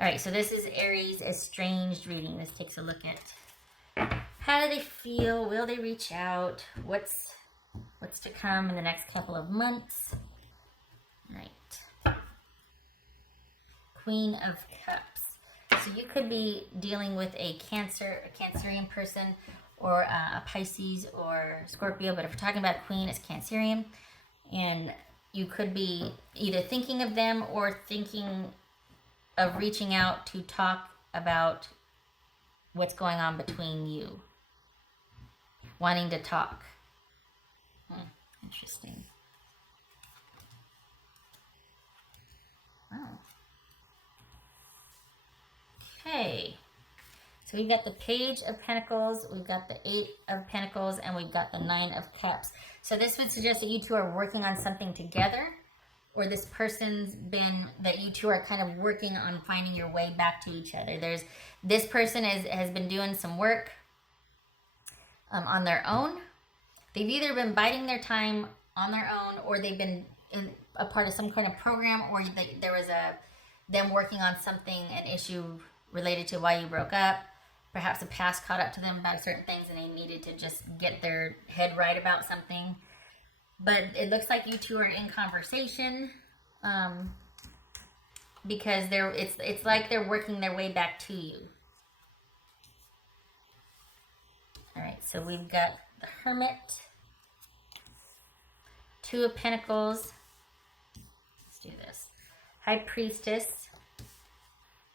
All right, so this is Aries estranged reading. This takes a look at how do they feel? Will they reach out? What's to come in the next couple of months? Right. Queen of Cups. So you could be dealing with a Cancerian person, or a Pisces or Scorpio. But if we're talking about Queen, it's Cancerian, and you could be either thinking of them or thinking of reaching out to talk about what's going on between you. Wanting to talk. Interesting. Wow. Okay. So we've got the Page of Pentacles, we've got the 8 of Pentacles, and we've got the 9 of Cups. So this would suggest that you two are working on something together, or this person's been, that you two are kind of working on finding your way back to each other. This person has been doing some work on their own. They've either been biding their time on their own, or they've been in a part of some kind of program, or there was them working on something, an issue related to why you broke up. Perhaps the past caught up to them about certain things and they needed to just get their head right about something. But it looks like you two are in conversation, because it's like they're working their way back to you. All right, so we've got the Hermit, 2 of Pentacles. Let's do this. High Priestess,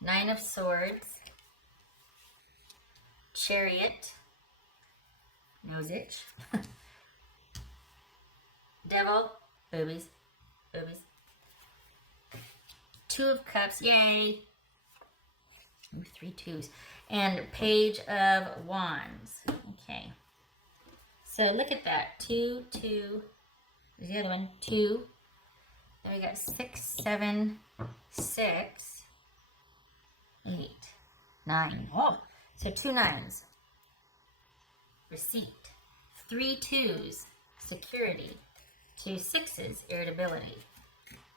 9 of Swords, Chariot, nose itch, Devil, boobies, 2 of Cups, yay, 3 2s, and Page of Wands. Okay, so look at that, 2 2, there's the other one, 2, then we got 6 7 6 8 9. Oh, so 2 9s, receipt, 3 2s, security, 2 6s, irritability.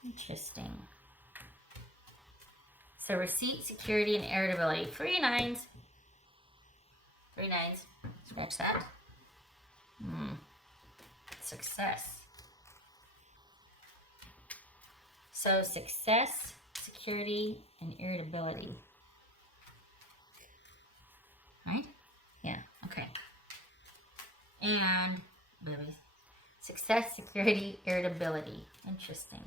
Interesting. So receipt, security, and irritability. 3 9s. 3 9s. Scratch that. Success. So success, security, and irritability. Right? Yeah, okay. And really, success, security, irritability. Interesting.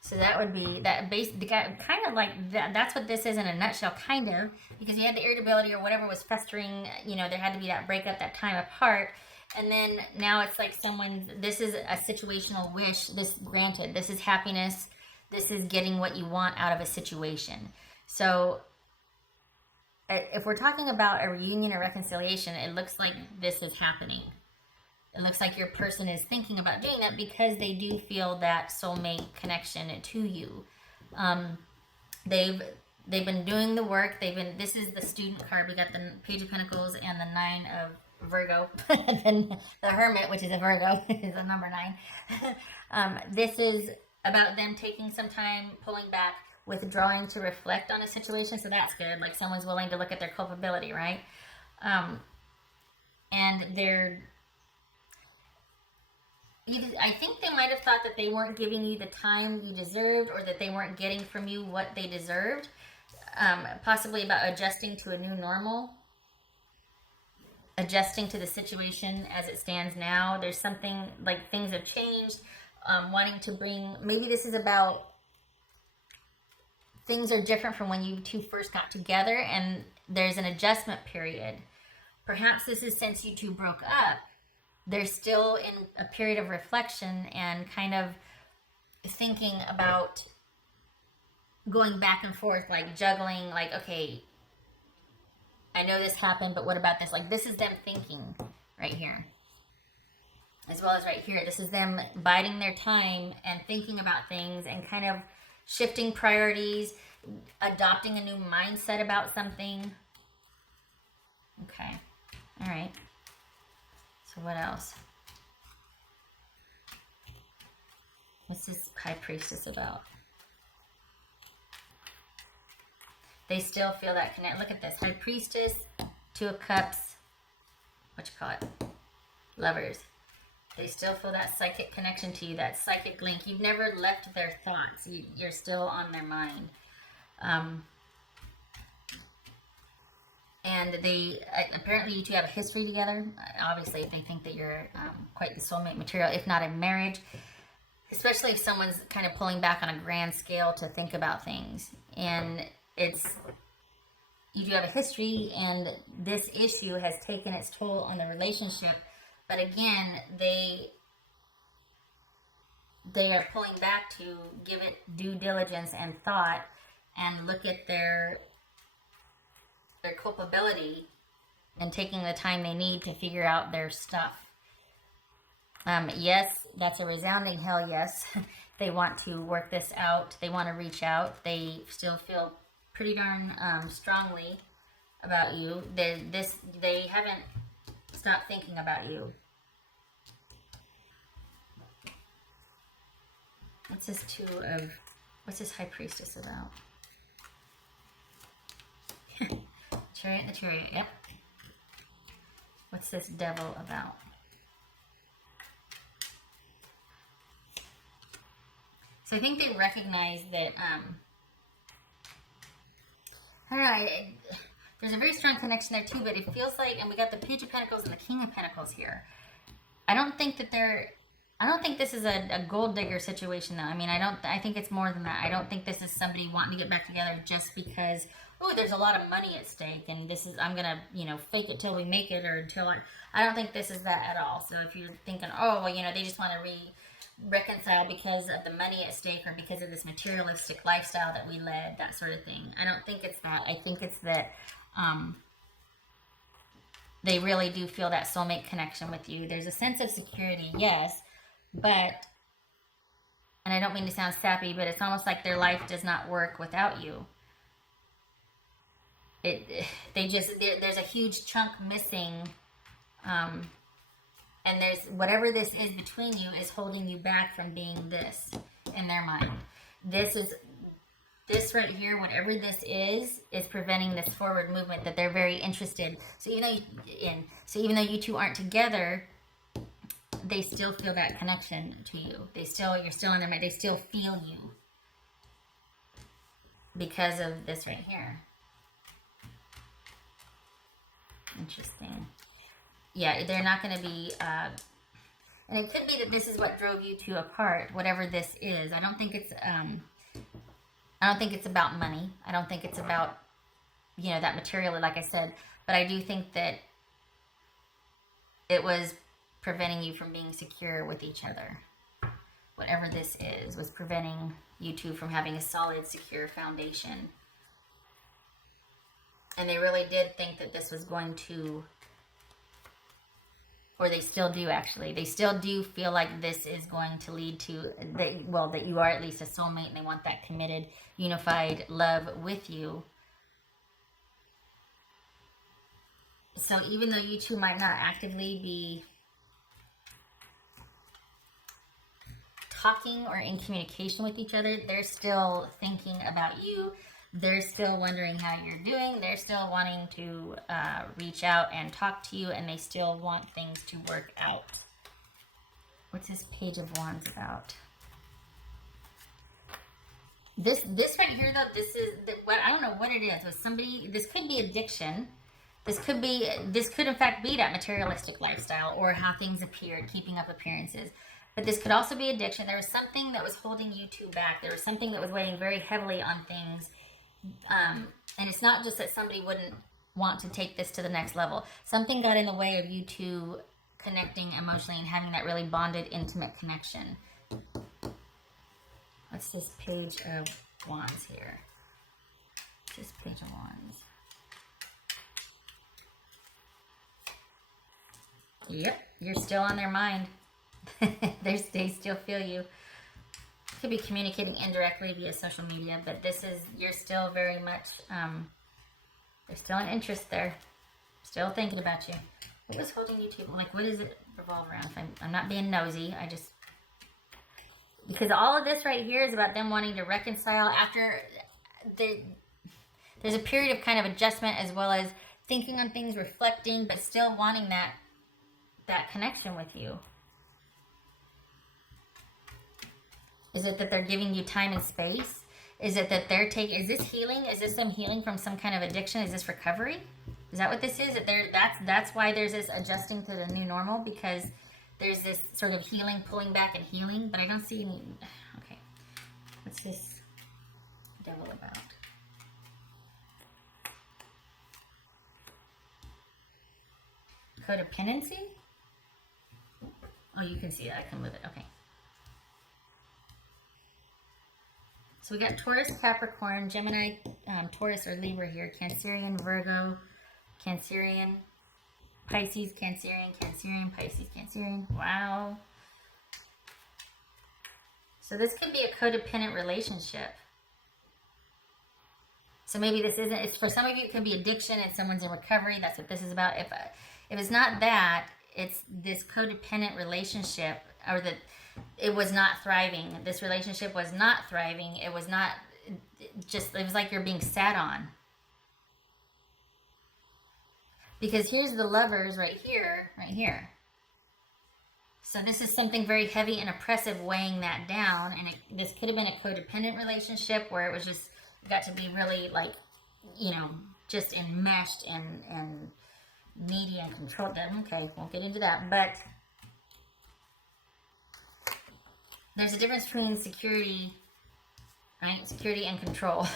So that would be that kind of like that. That's what this is in a nutshell, kind of, because you had the irritability or whatever was festering. You know, there had to be that breakup, that time apart, and then now it's like this is a situational wish. This granted. This is happiness. This is getting what you want out of a situation. So if we're talking about a reunion or reconciliation, it looks like this is happening. It looks like your person is thinking about doing that because they do feel that soulmate connection to you. They've been doing the work. This is the Student card. We got the Page of Pentacles and the 9 of Virgo. And the Hermit, which is a Virgo, is a number 9. This is about them taking some time, pulling back, withdrawing to reflect on a situation. So that's good. Like someone's willing to look at their culpability, right? And I think they might have thought that they weren't giving you the time you deserved, or that they weren't getting from you what they deserved. Possibly about adjusting to a new normal, adjusting to the situation as it stands now. There's something like things have changed, wanting to bring, maybe this is about things are different from when you two first got together and there's an adjustment period. Perhaps this is since you two broke up. They're still in a period of reflection and kind of thinking about going back and forth, like juggling, like, okay, I know this happened, but what about this? Like, this is them thinking right here. As well as right here. This is them biding their time and thinking about things and kind of shifting priorities, adopting a new mindset about something. Okay. All right. So what else? What's this High Priestess about? They still feel that connect. Look at this. High Priestess, Two of Cups, Lovers. They still feel that psychic connection to you, that psychic link. You've never left their thoughts. You're still on their mind. And they, apparently you two have a history together. Obviously, they think that you're quite the soulmate material, if not in marriage. Especially if someone's kind of pulling back on a grand scale to think about things. And you do have a history, and this issue has taken its toll on the relationship. But again, they are pulling back to give it due diligence and thought and look at their culpability and taking the time they need to figure out their stuff. Yes, that's a resounding hell yes. They want to work this out. They want to reach out. They still feel pretty darn strongly about you. They haven't stopped thinking about you. What's this High Priestess about? Chariot and the Chariot, yep. What's this Devil about? So I think they recognize that, alright, there's a very strong connection there too, but it feels like, and we got the Page of Pentacles and the King of Pentacles here. I don't think this is a gold digger situation though. I mean, I think it's more than that. I don't think this is somebody wanting to get back together just because, oh, there's a lot of money at stake and I'm gonna, fake it till we make it, or until I don't think this is that at all. So if you're thinking, oh, well, they just want to reconcile because of the money at stake or because of this materialistic lifestyle that we led, that sort of thing. I don't think it's that. I think it's that they really do feel that soulmate connection with you. There's a sense of security, yes, but, and I don't mean to sound sappy, but it's almost like their life does not work without you. There's a huge chunk missing, and there's whatever this is between you is holding you back from being this in their mind. This right here, whatever this is preventing this forward movement that they're very interested. So even though you two aren't together, they still feel that connection to you. You're still in their mind. They still feel you because of this right here. Interesting. Yeah, they're not going to be, and it could be that this is what drove you two apart, whatever this is. I don't think it's about money. I don't think it's about, that material, like I said, but I do think that it was preventing you from being secure with each other. Whatever this is was preventing you two from having a solid, secure foundation. And they really did think that this was going to, or they still do actually, they still do feel like this is going to lead to, that you are at least a soulmate, and they want that committed, unified love with you. So even though you two might not actively be talking or in communication with each other, they're still thinking about you. They're still wondering how you're doing. They're still wanting to reach out and talk to you, and they still want things to work out. What's this Page of Wands about? This right here, though, I don't know what it is. With somebody, this could be addiction. This could in fact be that materialistic lifestyle or how things appeared, keeping up appearances. But this could also be addiction. There was something that was holding you two back. There was something that was weighing very heavily on things. And it's not just that somebody wouldn't want to take this to the next level. Something got in the way of you two connecting emotionally and having that really bonded, intimate connection. What's this Page of Wands here? What's this Page of Wands? Yep, you're still on their mind. They still feel you. Could be communicating indirectly via social media, but you're still very much, there's still an interest there. Still thinking about you. What was holding you two? Like, what does it revolve around? If I'm not being nosy, because all of this right here is about them wanting to reconcile after there's a period of kind of adjustment as well as thinking on things, reflecting, but still wanting that connection with you. Is it that they're giving you time and space? Is it that they're taking, is this healing? Is this them healing from some kind of addiction? Is this recovery? Is that what this is? That that's why there's this adjusting to the new normal, because there's this sort of healing, pulling back and healing, but I don't see any. Okay. What's this devil about? Codependency? Oh, you can see that. I can move it. Okay. So we got Taurus, Capricorn, Gemini, Taurus or Libra here, Cancerian, Virgo, Cancerian, Pisces, Cancerian, Cancerian, Pisces, Cancerian. Wow. So this could be a codependent relationship. So maybe this isn't, it's, for some of you it could be addiction and someone's in recovery. That's what this is about. If it's not that, it's this codependent relationship, or that it was not thriving. This relationship was not thriving. It was not just, it was like you're being sat on. Because here's the Lovers right here, right here. So this is something very heavy and oppressive weighing that down. And this could have been a codependent relationship where it was just, got to be really like, you know, just enmeshed and needy and controlled. Okay, won't get into that. But there's a difference between security, right? Security and control.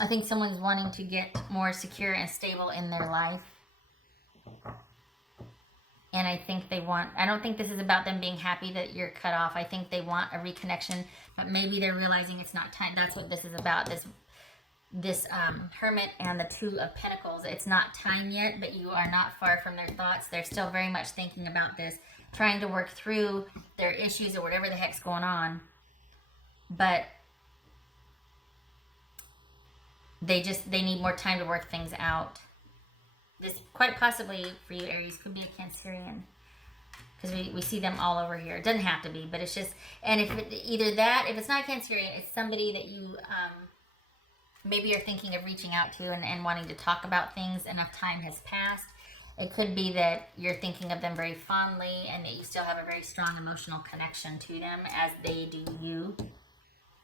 I think someone's wanting to get more secure and stable in their life. And I think they want, I don't think this is about them being happy that you're cut off. I think they want a reconnection, but maybe they're realizing it's not time. That's what this is about. This Hermit and the Two of Pentacles. It's not time yet, but you are not far from their thoughts. They're still very much thinking about this, trying to work through their issues or whatever the heck's going on. But they need more time to work things out. This quite possibly for you, Aries, could be a Cancerian, because we see them all over here. It doesn't have to be, but it's just, and if either that, if it's not Cancerian, it's somebody that you maybe are thinking of reaching out to and wanting to talk about things. Enough time has passed. It could be that you're thinking of them very fondly and that you still have a very strong emotional connection to them as they do you.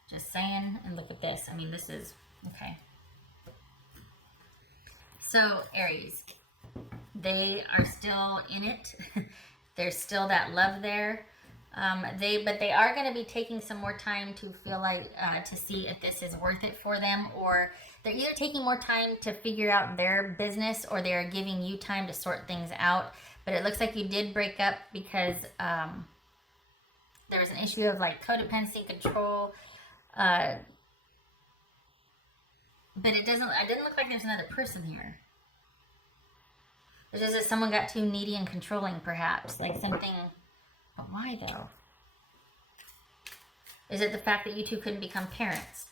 Just saying. And look at this. I mean, this is, okay. So, Aries, they are still in it. There's still that love there. But they are going to be taking some more time to feel like, to see if this is worth it for them, or they're either taking more time to figure out their business, or they are giving you time to sort things out. But it looks like you did break up because there was an issue of like codependency, control. But it didn't look like there's another person here. It's just that someone got too needy and controlling, perhaps. Like something, but why though? Is it the fact that you two couldn't become parents?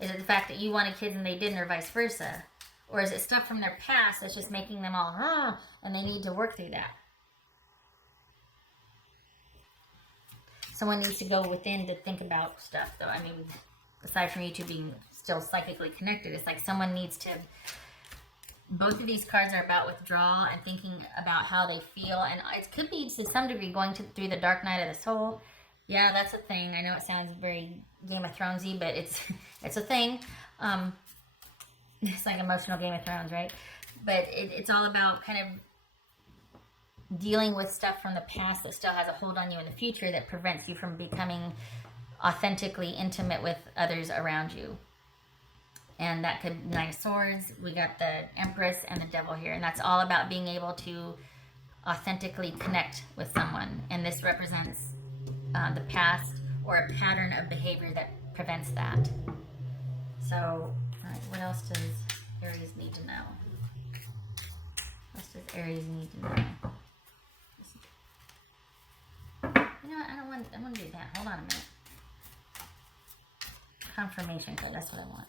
Is it the fact that you wanted kids and they didn't, or vice versa? Or is it stuff from their past that's just making them all, and they need to work through that? Someone needs to go within to think about stuff, though. I mean, aside from you two being still psychically connected, it's like someone needs to, both of these cards are about withdrawal and thinking about how they feel, and it could be to some degree going through the dark night of the soul. Yeah, that's a thing. I know it sounds very Game of Thronesy, but it's a thing. It's like emotional Game of Thrones, right? But it's all about kind of dealing with stuff from the past that still has a hold on you in the future that prevents you from becoming authentically intimate with others around you. And that could, Nine of Swords, we got the Empress and the Devil here, and that's all about being able to authentically connect with someone. And this represents the past or a pattern of behavior that prevents that. So, all right, what else does Aries need to know? What else does Aries need to know? You know what, I want to do that. Hold on a minute. Confirmation code, that's what I want.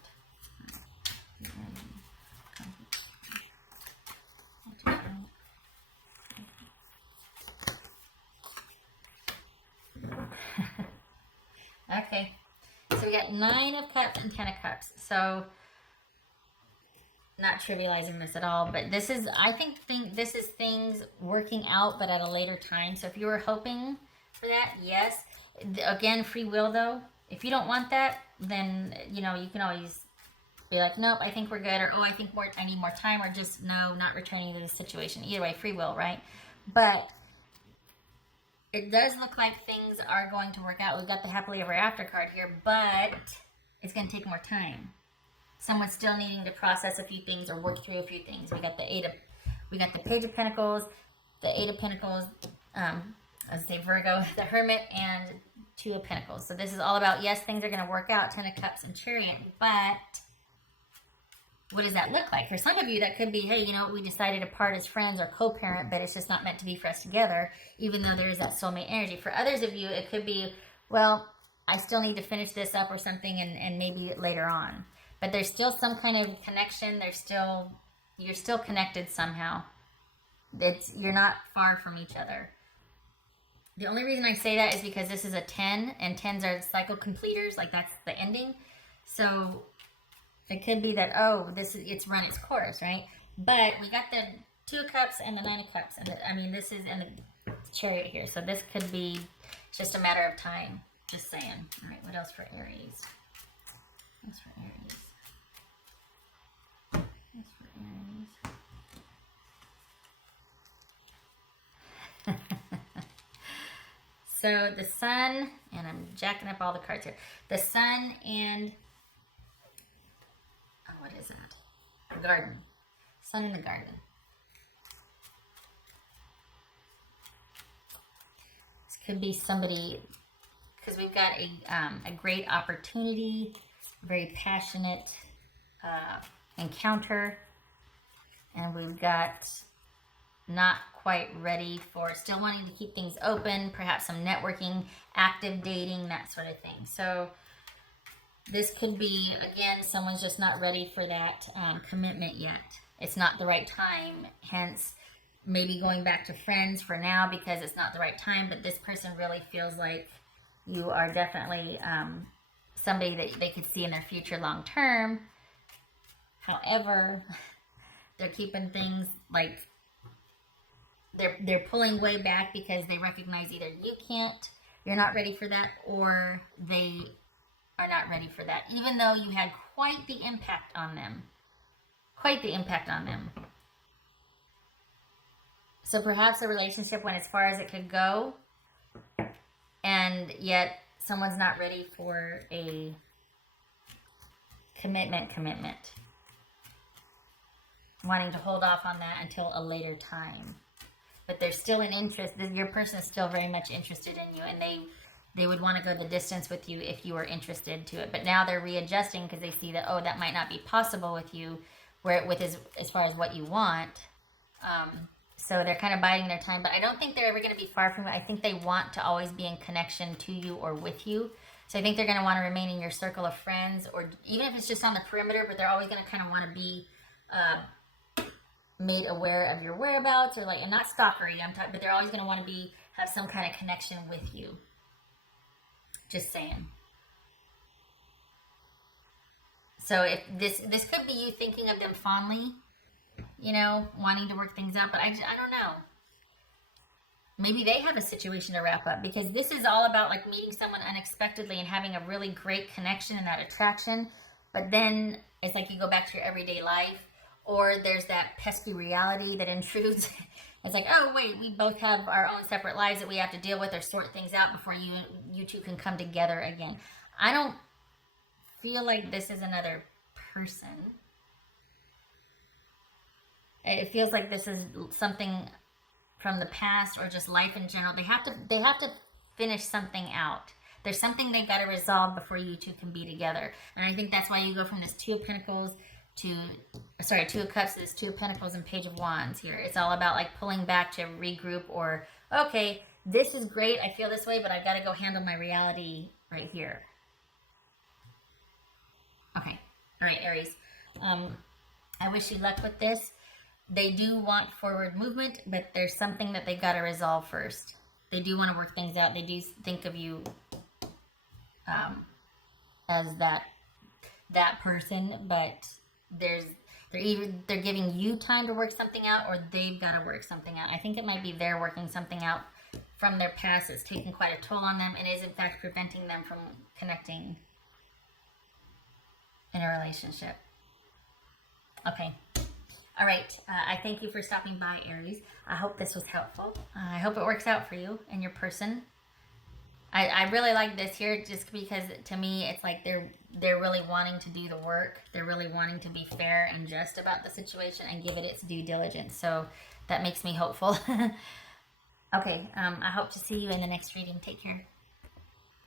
Okay, so we got 9 of Cups and 10 of Cups. So, not trivializing this at all, but this is, I think this is things working out, but at a later time. So if you were hoping for that, yes. Again, free will though. If you don't want that, then, you know, you can always be like, nope, I think we're good, or, oh, I think I need more time, or just, no, not returning to the situation. Either way, free will, right? But it does look like things are going to work out. We've got the happily ever after card here, but it's going to take more time. Someone's still needing to process a few things or work through a few things. We got the Page of Pentacles, the Eight of Pentacles, let's say Virgo, the Hermit, and Two of Pentacles. So this is all about, yes, things are going to work out, 10 of Cups and Chariot, but what does that look like? For some of you, that could be, hey, you know, we decided to part as friends or co-parent, but it's just not meant to be for us together, even though there is that soulmate energy. For others of you, it could be, well, I still need to finish this up or something, and maybe later on. But there's still some kind of connection. You're still connected somehow. You're not far from each other. The only reason I say that is because this is a 10, and 10s are cycle completers, like that's the ending. So it could be that, oh, it's run its course, right? But we got the Two of Cups and the Nine of Cups, and this is in the Chariot here. So this could be just a matter of time. Just saying. All right, what else for Aries? What's for Aries? What's for Aries? So the Sun, and I'm jacking up all the cards here. The Sun and, oh, what is that? The Garden. Sun in the Garden. This could be somebody, because we've got a great opportunity, very passionate encounter, and we've got not quite ready for, still wanting to keep things open, perhaps some networking, active dating, that sort of thing. So this could be, again, someone's just not ready for that commitment yet. It's not the right time, hence maybe going back to friends for now because it's not the right time, but this person really feels like you are definitely somebody that they could see in their future long term. However, they're keeping things like they're pulling way back because they recognize either you're not ready for that, or they are not ready for that, even though you had quite the impact on them. Quite the impact on them. So perhaps the relationship went as far as it could go, and yet someone's not ready for a commitment. Wanting to hold off on that until a later time. But there's still an interest. Your person is still very much interested in you, and they would want to go the distance with you if you were interested to it. But now they're readjusting because they see that, oh, that might not be possible with you, as far as what you want. So they're kind of biding their time. But I don't think they're ever going to be far from it. I think they want to always be in connection to you or with you. So I think they're going to want to remain in your circle of friends, or even if it's just on the perimeter, but they're always going to kind of want to be made aware of your whereabouts, or like, and not stalkery, but they're always going to want to have some kind of connection with you. Just saying. So if this could be you thinking of them fondly, you know, wanting to work things out, but I don't know. Maybe they have a situation to wrap up, because this is all about like meeting someone unexpectedly and having a really great connection and that attraction, but then it's like you go back to your everyday life, or there's that pesky reality that intrudes. It's like, oh, wait, we both have our own separate lives that we have to deal with or sort things out before you two can come together again. I don't feel like this is another person. It feels like this is something from the past, or just life in general. They have to finish something out. There's something they've got to resolve before you two can be together. And I think that's why you go from this Two of Pentacles Two of Cups to this Two of Pentacles and Page of Wands here. It's all about like pulling back to regroup, or, okay, this is great, I feel this way, but I've got to go handle my reality right here. Okay. All right, Aries. I wish you luck with this. They do want forward movement, but there's something that they've got to resolve first. They do want to work things out. They do think of you as that person, but they're giving you time to work something out, or they've got to work something out. I think it might be they're working something out from their past. It's taking quite a toll on them and is in fact preventing them from connecting in a relationship. Okay. All right. I thank you for stopping by, Aries. I hope this was helpful. I hope it works out for you and your person. I really like this here just because to me it's like they're really wanting to do the work. They're really wanting to be fair and just about the situation and give it its due diligence. So that makes me hopeful. Okay, I hope to see you in the next reading. Take care.